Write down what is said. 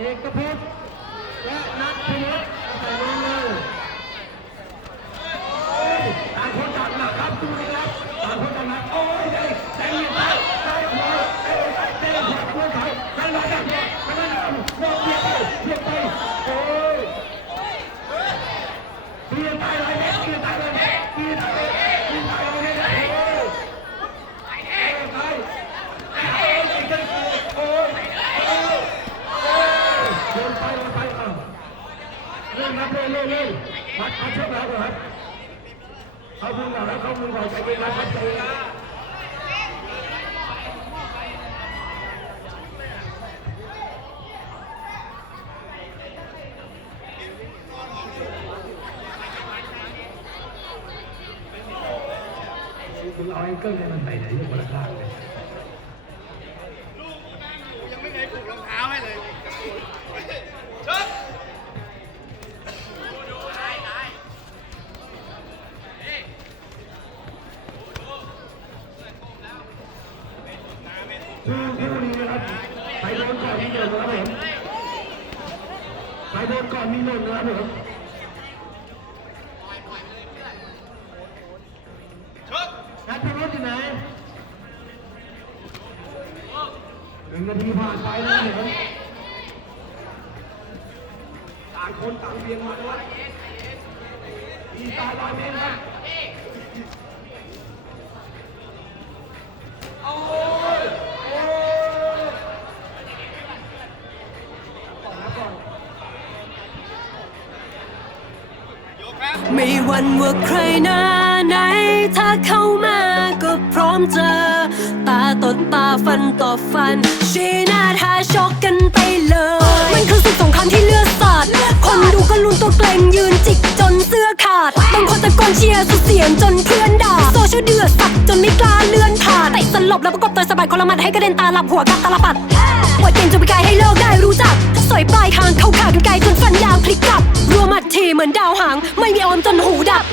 เอกภพและนัทพยศใส่ลงเลยต่างคนต่างหนักครับดูนะครับต่างคนต่างหนักโอ้ยได้ได้ยินไหมได้หัวเอ้ยได้เตะหัวหัวเขาได้มาได้หัวไม่ได้เอาโดนเบียดไปเบียดไปโอ้ยเบียดไปเลยเม็ดเบียดไปเลยเม็ดเบียดไปเลยเบียดไปเลยเม็ดโอ้ยเอ้ยไปเอ้ยไอ้เจ้าโอ้ยโอ้ย เดินไปเดินไปอะเล่นครับ เล่นเล่นเล่พัดพัดเชือกแล้วครับเข้ามือก่อนแล้วเข้ามือก่อนใจเย็นนะพัดใจเย็นคุณเอาแองเกิ้ลเนี่ยมันไปไหนอยู่คนละข้างเลย คือคู่นี้นะครับใครโดนก่อนมีหล่นนะครับผมใครโดนก่อนมีหล่นนะครับผมชกนัทรสอยู่ไหนหนึ่งนาทีผ่านไปแล้วเนี่ยครับต่างคนต่างเบียงมาแล้วอีตาลอยเมนครับ ไม่หวันว่าใครหน้าไหน ถ้าเข้ามาก็พร้อมเจอ ตาต่อตาฟันต่อฟัน ชี้หน้าท้าชกกันไปเลย มันคือศึกสงครามที่เลือดสาด คนดูก็ลุ้นตัวเกรงยืนจิกจนเสื้อขาด บางคนตะโกนเชียร์สุดเสียงจนเพื่อนด่า โซเชียลเดือดสักจนไม่กล้าเลื่อนผ่านเตะสลบแล้วประกบต่อยสะบัดคนละหมัดให้กระเด็นตาหลับหัวกับตาลปัดป วดเก่งจนไปไกลให้เลิกได้รู้จักสอยปลายทางเข้าขากันไกลจนฟันยาวพลิกกลับรัวมัดทีเหมือนดาวหาง ไม่มีออมจนหูดับ